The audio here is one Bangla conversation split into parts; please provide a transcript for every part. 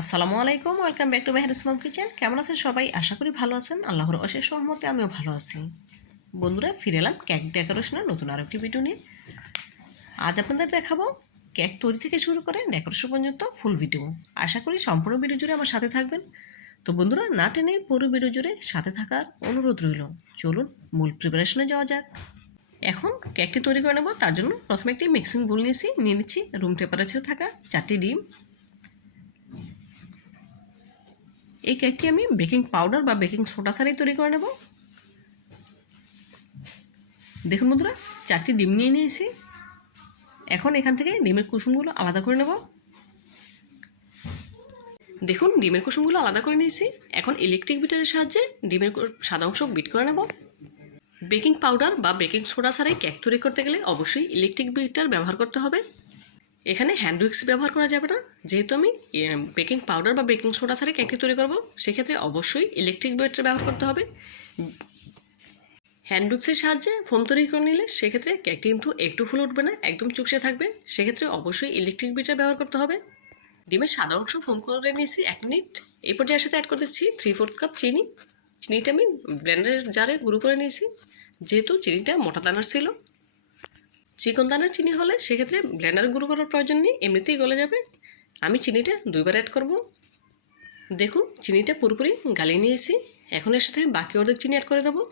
আসসালামু আলাইকুম, welcome back to Meher Islam kitchen. কেমন আছেন সবাই? আশা করি ভালো আছেন। আল্লাহর অশেষ সহমতে আমিও ভালো আছি। বন্ধুরা, ফিরে এলাম কেক ডেকোরেশনের নতুন আরও একটি ভিডিও নিয়ে। আজ আপনাদের দেখাবো কেক তৈরি থেকে শুরু করে ডেকোরেশন পর্যন্ত ফুল ভিডিও। আশা করি সম্পূর্ণ ভিডিও জুড়ে আমার সাথে থাকবেন। তো বন্ধুরা, না টেনে পুরো ভিডিও জুড়ে সাথে থাকার অনুরোধ রইল। চলুন, মূল প্রিপারেশনে যাওয়া যাক। এখন কেকটি তৈরি করে নেব। তার জন্য প্রথমে একটি মিক্সিং বোল নিয়েছি। নিয়ে নিচ্ছি রুম টেম্পারেচারে থাকা চারটি ডিম। এই কেকটি আমি বেকিং পাউডার বা বেকিং সোডা ছাড়াই তৈরি করে নেব। দেখুন বন্ধুরা, চারটি ডিম নিয়ে নিয়েছি। এখন এখান থেকে ডিমের কুসুমগুলো আলাদা করে নেব। দেখুন, ডিমের কুসুমগুলো আলাদা করে নিয়েছি। এখন ইলেকট্রিক বিটারের সাহায্যে ডিমের সাদা অংশ বিট করে নেব। বেকিং পাউডার বা বেকিং সোডা ছাড়াই কেক তৈরি করতে গেলে অবশ্যই ইলেকট্রিক বিটার ব্যবহার করতে হবে। এখানে হ্যান্ড উইক্স ব্যবহার করা যাবে না। যেহেতু আমি বেকিং পাউডার বা বেকিং সোডা ছাড়া কেকটি তৈরি করব, সেক্ষেত্রে অবশ্যই ইলেকট্রিক ব্লেডটা ব্যবহার করতে হবে। হ্যান্ড উইক্সের সাহায্যে ফোম তৈরি করে নিলে সেক্ষেত্রে কেকটি কিন্তু একটু ফুল উঠবে না, একদম চুকসে থাকবে। সেক্ষেত্রে অবশ্যই ইলেকট্রিক বিটার ব্যবহার করতে হবে। ডিমের সাদা অংশ ফোম করে নিয়েছি এক মিনিট এই পর্যায়ে সাথে অ্যাড করে দিচ্ছি থ্রি ফোর্থ কাপ চিনি। চিনিটা আমি ব্লেন্ডারের জারে গুঁড়ো করে নিয়েছি। যেহেতু চিনিটা মোটা দানার ছিল চিকন দানার চিনি হলে সেক্ষেত্রে ব্লেন্ডার গুঁড়ো করার প্রয়োজন নেই, এমনিতেই গলে যাবে। আমি চিনিটা দুইবার অ্যাড করব। দেখুন, চিনিটা পুরোপুরি গালিয়ে নিয়েছি। এখন এর সাথে বাকি অর্ধেক চিনি অ্যাড করে দেবো।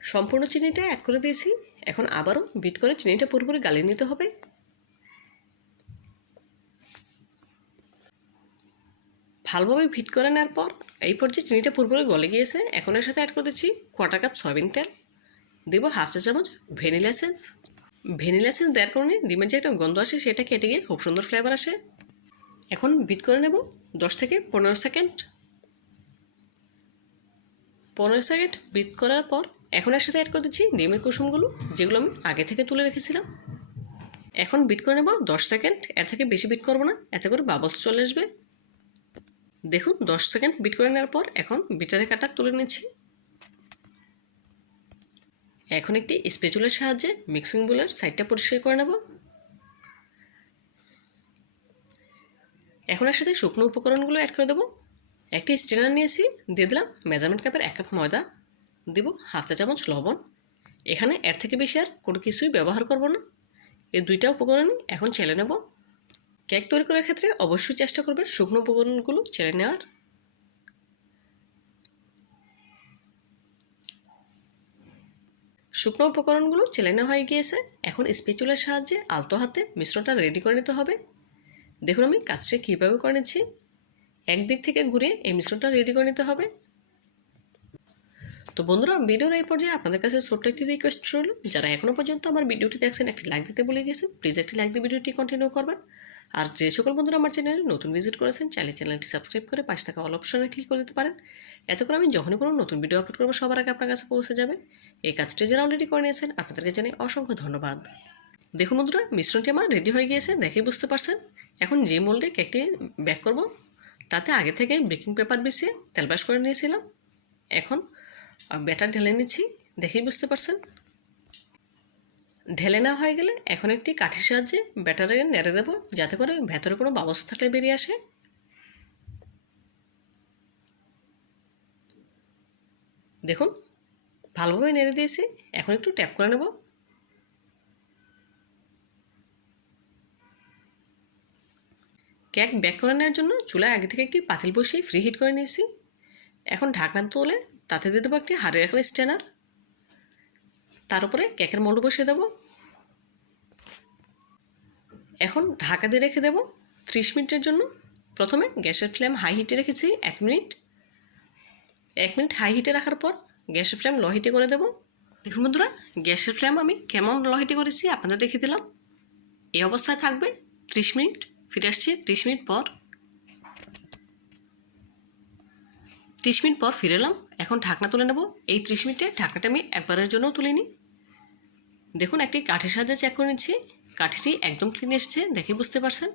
সম্পূর্ণ চিনিটা অ্যাড করে দিয়েছি। এখন আবারও বিট করে চিনিটা পুরোপুরি গালিয়ে নিতে হবে। ভালোভাবে ভিট করে নেওয়ার পর এই পর্যায়ে চিনিটা পুরোপুরি গলে গিয়েছে। এখন এর সাথে অ্যাড করে দিচ্ছি কোয়ার্টার কাপ সয়াবিন তেল। দেবো হাফ চা চামচ ভ্যানিলা এসেন্স ভ্যানিলা এসেন্স দেওয়ার কারণে ডিমের যে একটা গন্ধ আসে, সেটা কেটে গিয়ে খুব সুন্দর ফ্লেভার আসে। এখন বিট করে নেব দশ থেকে পনেরো সেকেন্ড পনেরো সেকেন্ড বিট করার পর এখন এর সাথে অ্যাড করে দিচ্ছি ডিমের কুসুমগুলো, যেগুলো আমি আগে থেকে তুলে রেখেছিলাম। এখন বিট করে নেব দশ সেকেন্ড এর থেকে বেশি বিট করব না, এতে করে বাবলস চলে আসবে। দেখুন, দশ সেকেন্ড বিট করে নেওয়ার পর এখন বিটারে কাটা তুলে নিচ্ছি। এখন একটি স্পেচুলের সাহায্যে মিক্সিং বোলের সাইডটা পরিষ্কার করে নেব। এখন এর সাথে শুকনো উপকরণগুলো অ্যাড করে দেবো। একটি স্টেনার নিয়েছি, দিয়ে দিলাম মেজারমেন্ট কাপের এক কাপ ময়দা। দিব হাফ চা চামচ লবণ। এখানে এর থেকে বেশি আর কোনো কিছুই ব্যবহার করব না। এই দুইটা উপকরণই এখন চেলে নেব। কেক তৈরি করার ক্ষেত্রে অবশ্যই চেষ্টা করবেন শুকনো উপকরণগুলো চেলে নেওয়ার। শুকনো উপকরণগুলো চেলে নেওয়া হয়ে গিয়েছে। এখন স্পেচুলার সাহায্যে আলতো হাতে মিশ্রণটা রেডি করে নিতে হবে। দেখুন আমি কাজটা কীভাবে করে নিচ্ছি। একদিক থেকে ঘুরে এই মিশ্রণটা রেডি করে নিতে হবে। তো বন্ধুরা, ভিডিওর এই পর্যায়ে আপনাদের কাছে ছোট্ট একটি রিকোয়েস্ট রইল। যারা এখনও পর্যন্ত আমার ভিডিওটি দেখছেন, একটি লাইক দিতে ভুলে গেছেন প্লিজ একটি লাইক দিয়ে ভিডিওটি কন্টিনিউ করবেন। আর যে সকল বন্ধুরা আমার চ্যানেলে নতুন ভিজিট করেছেন, চাইলে চ্যানেলটি সাবস্ক্রাইব করে পাশে থাকা অল অপশনে ক্লিক করে দিতে পারেন। এত করে আমি যখনই কোনো নতুন ভিডিও আপলোড করব, সবার আগে আপনার কাছে পৌঁছে যাবে। এই কাজটি যারা অলরেডি করে নিয়েছেন, আপনাদেরকে জানাই অসংখ্য ধন্যবাদ। দেখুন বন্ধুরা, মিশ্রণটি আমার রেডি হয়ে গিয়েছে দেখেই বুঝতে পারছেন। এখন যে মোল্ডে কেকটি ব্যাক করব, তাতে আগে থেকে বেকিং পেপার বিছিয়ে তেল ব্রাশ করে নিয়েছিলাম। এখন ব্যাটার ঢেলে নিচ্ছি, দেখেই বুঝতে পারছেন। ঢেলে নেওয়া হয়ে গেলে এখন একটি কাঠির সাহায্যে ব্যাটারে নেড়ে দেবো, যাতে করে ভেতরে কোনো বাবস থাকলে বেরিয়ে আসে। দেখুন, ভালোভাবে নেড়ে দিয়েছি, এখন একটু ট্যাপ করে নেব। কেক ব্যাক করে নেওয়ার জন্য চুলায় আগে থেকে একটি পাতিল বসিয়ে ফ্রি হিট করে নিয়েছি। এখন ঢাকনা তুলে তাতে দিয়ে দেবো একটি হাড়ের একটা স্ট্যানার। তার উপরে কেকের মোল্ড বসিয়ে দেবো। এখন ঢাকা দিয়ে রেখে দেবো ত্রিশ মিনিটের জন্য। প্রথমে গ্যাসের ফ্লেম হাই হিটে রেখেছি এক মিনিট। এক মিনিট হাই হিটে রাখার পর গ্যাসের ফ্লেম লো হিটে করে দেবো। দেখুন বন্ধুরা, গ্যাসের ফ্লেম আমি কেমন লো হিটে করেছি আপনাদের দেখে দিলাম। এই অবস্থায় থাকবে ত্রিশ মিনিট, ফিরে আসছি ত্রিশ মিনিট পর। ত্রিশ মিনিট পর ফিরে এলাম। এখন ঢাকনা তুলে নেব। এই ত্রিশ মিনিটে ঢাকনাটা আমি একবারের জন্যও তুলিনি দেখুন, একটি কাঠের সাহায্যে চেক করে নিচ্ছি। কাঠিটি একদম ক্লিন এসছে, দেখে বুঝতে পারছেন?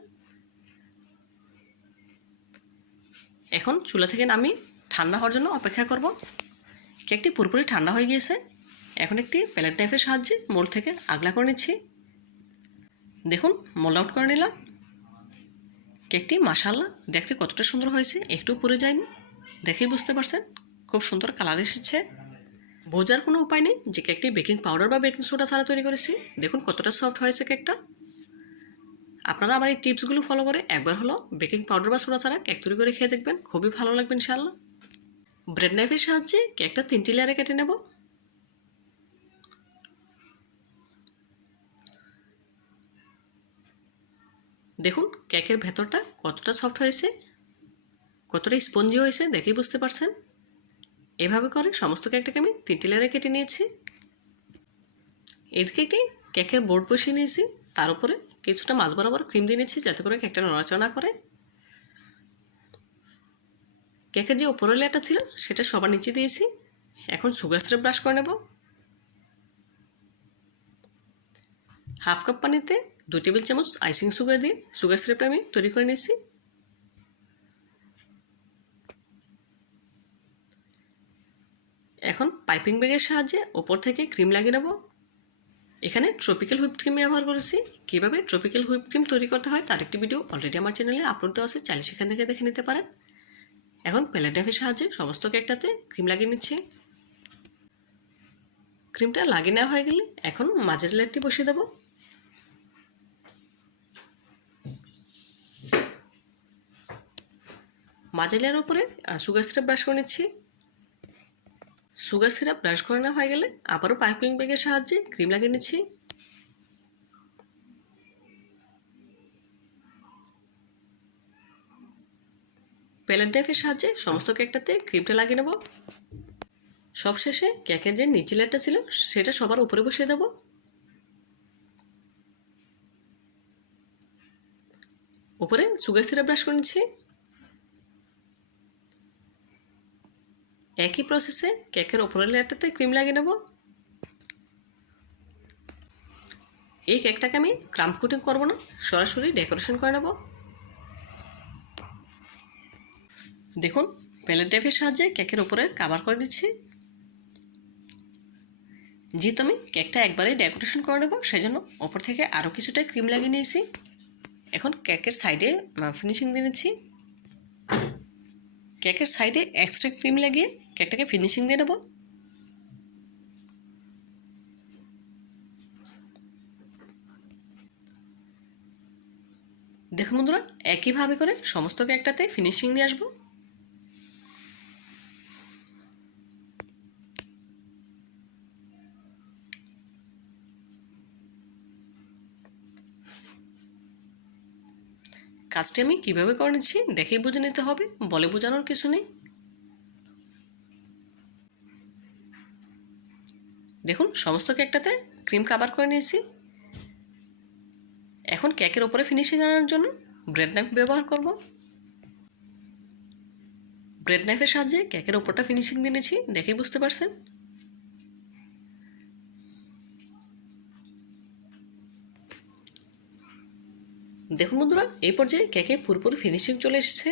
এখন চুলা থেকে নামি ঠান্ডা হওয়ার জন্য অপেক্ষা করব। কেকটি পুরোপুরি ঠান্ডা হয়ে গিয়েছে? এখন একটি প্যালেট নাইফের সাহায্যে মোল থেকে আগলা করে নিচ্ছি। দেখুন মোল আউট করে নিলাম। কেকটি মাসাল্লাহ দেখতে কতটা সুন্দর হয়েছে, একটু পুড়ে যায়নি দেখেই বুঝতে পারছেন? খুব সুন্দর কালার এসেছে। বোঝার কোনো উপায় নেই, যে কেকটি বেকিং পাউডার বা বেকিং সোডা ছাড়া তৈরি করেছি। দেখুন কতটা সফট হয়েছে কেকটা। আপনারা আমার এই টিপসগুলো ফলো করে একবার হলো বেকিং পাউডার বা সোডা ছাড়া কেক তৈরি করে খেয়ে দেখবেন। খুবই ভালো লাগবে ইনশাল্লাহ ব্রেড নাইফের সাহায্যে কেকটা তিনটি লেয়ারে কেটে নেব। দেখুন, কেকের ভেতরটা কতটা সফট হয়েছে। কতটা স্পঞ্জি হয়েছে দেখেই বুঝতে পারছেন? এভাবে করে সমস্ত কেকটাকে আমি তিনটি লেয়ারে কেটে নিয়েছি। এদিকে একটি কেকের বোর্ড বসিয়ে নিয়েছি। তার উপরে কিছুটা মাছ বরাবর ক্রিম দিয়ে নিচ্ছি যাতে করে কেকটা নড়াচড়া করে। কেকের যে উপরের লেয়ারটা ছিল সেটা সবার নিচে দিয়েছি। এখন সুগার সিরাপ ব্রাশ করে নেব। হাফ কাপ পানিতে দু টেবিল চামচ আইসিং সুগার দিয়ে সুগার সিরাপটা আমি তৈরি করে নিয়েছি এখন পাইপিং ব্যাগের সাহায্যে ওপর থেকে ক্রিম লাগিয়ে নেব। এখানে ট্রপিক্যাল হুইপ ক্রিম ব্যবহার করেছি। কীভাবে ট্রপিক্যাল হুইপ ক্রিম তৈরি করতে হয় তার একটি ভিডিও অলরেডি আমার চ্যানেলে আপলোড দেওয়া আছে। চাইলে সেখান থেকে দেখে নিতে পারেন। এখন প্যালেট নাইফের সাহায্যে সমস্ত কেকটাতে ক্রিম লাগিয়ে নিচ্ছি। ক্রিমটা লাগিয়ে নেওয়া হয়ে গেলে এখন মাঝের লেয়ারটি বসিয়ে দেবো। মাঝের লেয়ার উপরে সুগার সিরাপ ব্রাশ করে নিচ্ছি। সুগার সিরাপ ব্রাশ করে নেওয়া হয়ে গেলে আবারও পাইপিং ব্যাগের সাহায্যে ক্রিম লাগিয়ে নিচ্ছি। প্যালেট ডাইফের সাহায্যে সমস্ত কেকটাতে ক্রিমটা লাগিয়ে নেব। সবশেষে কেকের যে নিচে লেয়ারটা ছিল সেটা সবার উপরে বসিয়ে দেব। উপরে সুগার সিরাপ ব্রাশ করে নিচ্ছি। একই প্রসেসে কেকের ওপরের লেয়ারটাতে ক্রিম লাগিয়ে নেব। এই কেকটাকে আমি ক্রাম কুটিং করব না, সরাসরি ডেকোরেশন করে নেব। দেখুন প্যালেট টাইপের সাহায্যে কেকের উপরে কাভার করে দিচ্ছি যেহেতু আমি কেকটা একবারেই ডেকোরেশন করে নেব সেই জন্য ওপর থেকে আরও কিছুটা ক্রিম লাগিয়ে নিয়েছি। এখন কেকের সাইডে ফিনিশিং দিয়ে নিচ্ছি। কেকের সাইডে এক্সট্রা ক্রিম লাগিয়ে কেকটাকে ফিনিশিং দিয়ে নেব। দেখুন বন্ধুরা, একইভাবে করে সমস্ত কেকটাতে ফিনিশিং দিয়ে আসব। কাজটি আমি কীভাবে করে নিচ্ছি, দেখেই বুঝে নিতে হবে, বলে বোঝানোর কিছু নেই। দেখুন, সমস্ত কেকটাতে ক্রিম কাভার করে নিয়েছি। এখন কেকের ওপরে ফিনিশিং আনার জন্য ব্রেড নাইফ ব্যবহার করব। ব্রেড নাইফের সাহায্যে কেকের ওপরটা ফিনিশিং দিয়ে নিয়েছি দেখেই বুঝতে পারছেন। দেখুন বন্ধুরা, এই পর্যায়ে কেকে পুরোপুরি ফিনিশিং চলে এসেছে।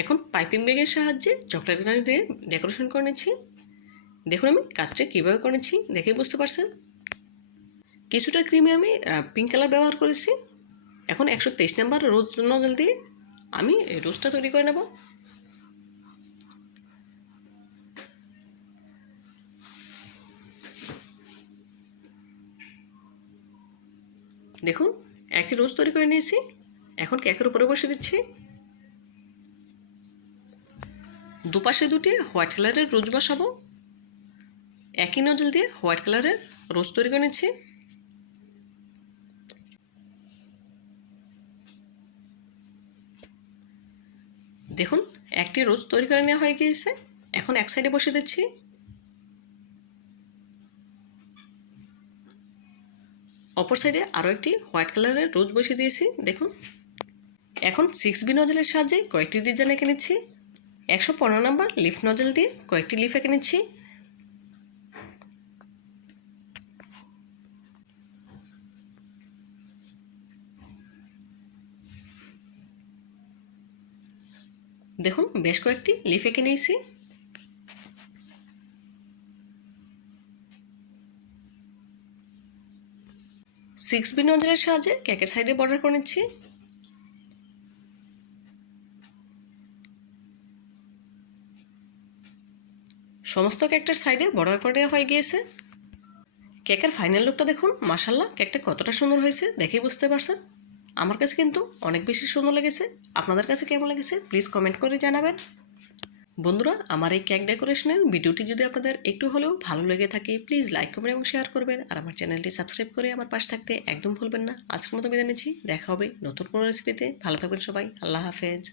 এখন পাইপিং ব্যাগের সাহায্যে চকলেট দিয়ে ডেকোরেশন করে নিচ্ছি। দেখুন আমি কাজটা কীভাবে করেছি, দেখে বুঝতে পারছেন? কিছুটা ক্রিমে আমি পিঙ্ক কালার ব্যবহার করেছি। এখন একশো তেইশ নাম্বার রোজ নজল দিয়ে আমি রোজটা তৈরি করে নেব। দেখুন, একই রোজ তৈরি করে নিয়েছি। এখন কেকের উপরে বসে দিচ্ছি। দুপাশে দুটি হোয়াইট কালারের রোজ বসাবো। একই নজল দিয়ে হোয়াইট কালারের রোজ তৈরি করে নিচ্ছি। দেখুন, একটি রোজ তৈরি করে নেওয়া হয়ে গিয়েছে। এখন এক সাইডে বসে দিচ্ছি। অপর সাইডে আরও একটি হোয়াইট কালারের রোজ বসিয়ে দিয়েছি। দেখুন, এখন সিক্স বি নজলের সাহায্যে কয়েকটি ডিজাইন এঁকে নিচ্ছি। একশো পনেরো নম্বর লিফ নজল দিয়ে কয়েকটি লিফ এঁকে নিচ্ছি। দেখুন, বেশ কয়েকটি লিফ এঁকে নিয়েছি। সিক্স বি নজরের সাহায্যে কেকের সাইডে বর্ডার করে নিচ্ছি। সমস্ত কেকটার সাইডে বর্ডার করে দেওয়া হয়ে গিয়েছে। কেকের ফাইনাল লুকটা দেখুন মাসাল্লাহ কেকটা কতটা সুন্দর হয়েছে, দেখেই বুঝতে পারছেন। আমার কাছে কিন্তু অনেক বেশি সুন্দর লেগেছে। আপনাদের কাছে কেমন লেগেছে? প্লিজ কমেন্ট করে জানাবেন। বন্ধুরা, আমার এই কেক ডেকোরেশনের ভিডিওটি যদি আপনাদের একটু হলেও ভালো লেগে থাকে প্লিজ লাইক কমেন্ট এবং শেয়ার করবেন। আর আমার চ্যানেলটি সাবস্ক্রাইব করে আমার পাশে থাকতে একদম ভুলবেন না। আজকের মতো বিদায় নিচ্ছি। দেখা হবে নতুন কোনো রেসিপিতে ভালো থাকবেন সবাই। আল্লাহ হাফেজ।